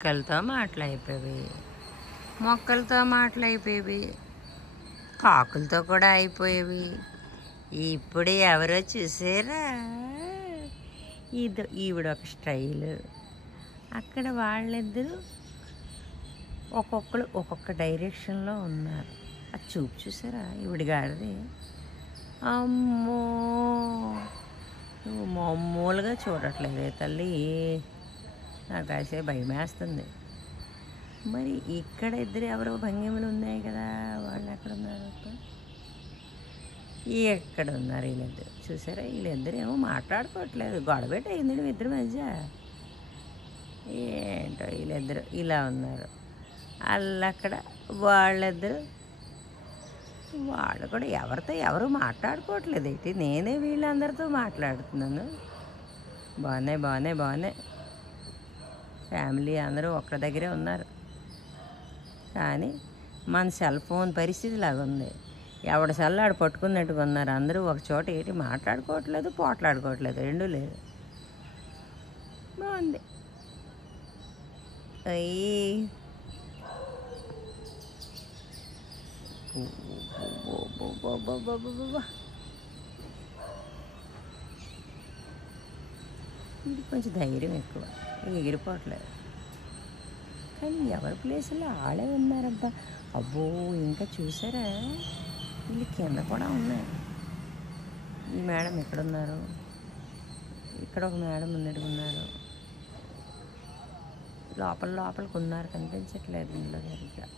మొక్కలతో మాటలైపోయేవి, మొక్కలతో మాటలైపోయేవి, కాకులతో కూడా అయిపోయేవి. ఇప్పుడు ఎవరో చూసారా, ఈవిడొక స్టైల్, అక్కడ వాళ్ళిద్దరూ ఒక్కొక్కరు ఒక్కొక్క డైరెక్షన్లో ఉన్నారు. అది చూసారా ఈవిడ గారిది. అమ్మో, నువ్వు మామూలుగా చూడట్లేదే తల్లి, నాకు కాసే భయం వేస్తుంది. మరి ఇక్కడ ఇద్దరు ఎవరో భంగిమలు ఉన్నాయి కదా, వాళ్ళు ఎక్కడున్నారు? ఎక్కడ ఉన్నారు వీళ్ళిద్దరు? చూసారా, వీళ్ళిద్దరు ఏమో మాట్లాడుకోవట్లేదు, గొడవెట్ అయింది ఇద్దరి మధ్య. ఏంటో వీళ్ళిద్దరు ఇలా ఉన్నారు. అక్కడ వాళ్ళిద్దరు, వాళ్ళు కూడా ఎవరితో ఎవరు మాట్లాడుకోవట్లేదు ఏంటి, నేనే వీళ్ళందరితో మాట్లాడుతున్నాను. బాగున్నాయి ఫ్యామిలీ అందరూ ఒక్క దగ్గరే ఉన్నారు. కానీ మన సెల్ ఫోన్ పరిస్థితి లాగా ఉంది. ఎవడ సెల్ ఆడు పట్టుకున్నట్టుగా ఉన్నారు అందరూ. ఒక చోట ఏంటి మాట్లాడుకోవట్లేదు, పోట్లాడుకోవట్లేదు, రెండూ లేదు. బాగుంది. ఇది కొంచెం ధైర్యం ఎక్కువ, ఎగిరిపోవట్లేదు. కానీ ఎవరి ప్లేస్లో ఆడే ఉన్నారబ్బా. అబ్బో, ఇంకా చూసారా, వీళ్ళు కింద కూడా ఉన్నాయి. ఈ మేడం ఎక్కడున్నారు? ఇక్కడ ఒక మేడం ఉన్నట్టు ఉన్నారు. లోపలికి ఉన్నారు, కనిపించట్లేదు ఇందులో సరిగ్గా.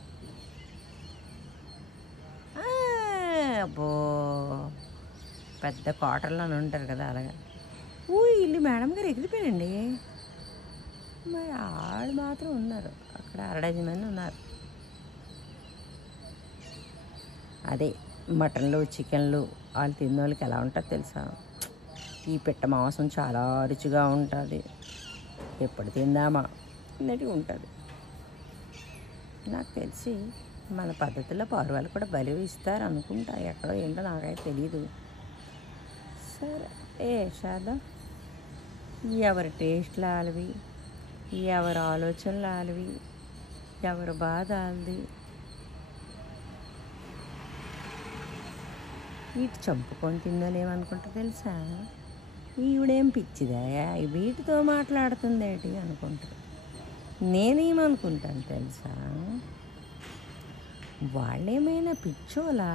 అబ్బో, పెద్ద క్వార్టర్లో ఉంటారు కదా అలాగా. ఇల్లు మేడం గారు ఎగిరిపోయారండి. మరి ఆళ్ళు మాత్రం ఉన్నారు అక్కడ, 6 మంది ఉన్నారు. అదే మటన్లు చికెన్లు వాళ్ళు తిన్న వాళ్ళకి ఎలా ఉంటుందో తెలుసా? ఈ పిట్ట మాంసం చాలా రుచిగా ఉంటుంది, ఎప్పుడు తిందామా అన్నట్టుగా ఉంటుంది. నాకు తెలిసి మన పద్ధతిలో పారువాళ్ళు కూడా బలి ఇస్తారు అనుకుంటా, ఎక్కడో ఏంటో నాకైతే తెలీదు. సరే షాదా, ఎవరి టేస్ట్లు వాళ్ళవి, ఎవరి ఆలోచనలు వాళ్ళవి, ఎవరి బాధ వాళ్ళది. వీటి చంపుకొని తిందోలేమనుకుంటా తెలుసా? ఈవిడేం పిచ్చిదా, వీటితో మాట్లాడుతుంది ఏంటి అనుకుంటారు. నేనేమనుకుంటాను తెలుసా, వాళ్ళేమైనా పిచ్చోలా,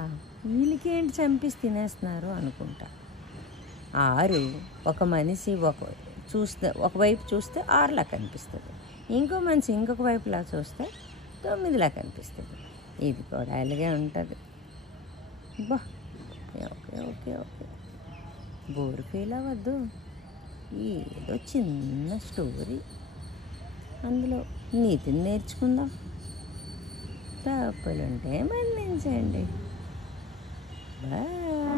వీళ్ళకేంటి చంపిసి తినేస్తున్నారు అనుకుంటా. 6 ఒక మనిషి ఒకవైపు చూస్తే 6లా కనిపిస్తుంది, ఇంకో మనిషి ఇంకొక వైపులా చూస్తే 9లా కనిపిస్తుంది. ఇది కూడా అలాగే ఉంటుంది. బా, ఓకే బోర్ ఫీల్ అవ్వద్దు. ఏదో చిన్న స్టోరీ, అందులో నీతిని నేర్చుకుందాం. తప్పులుంటే మన్నించండి. బాయ్.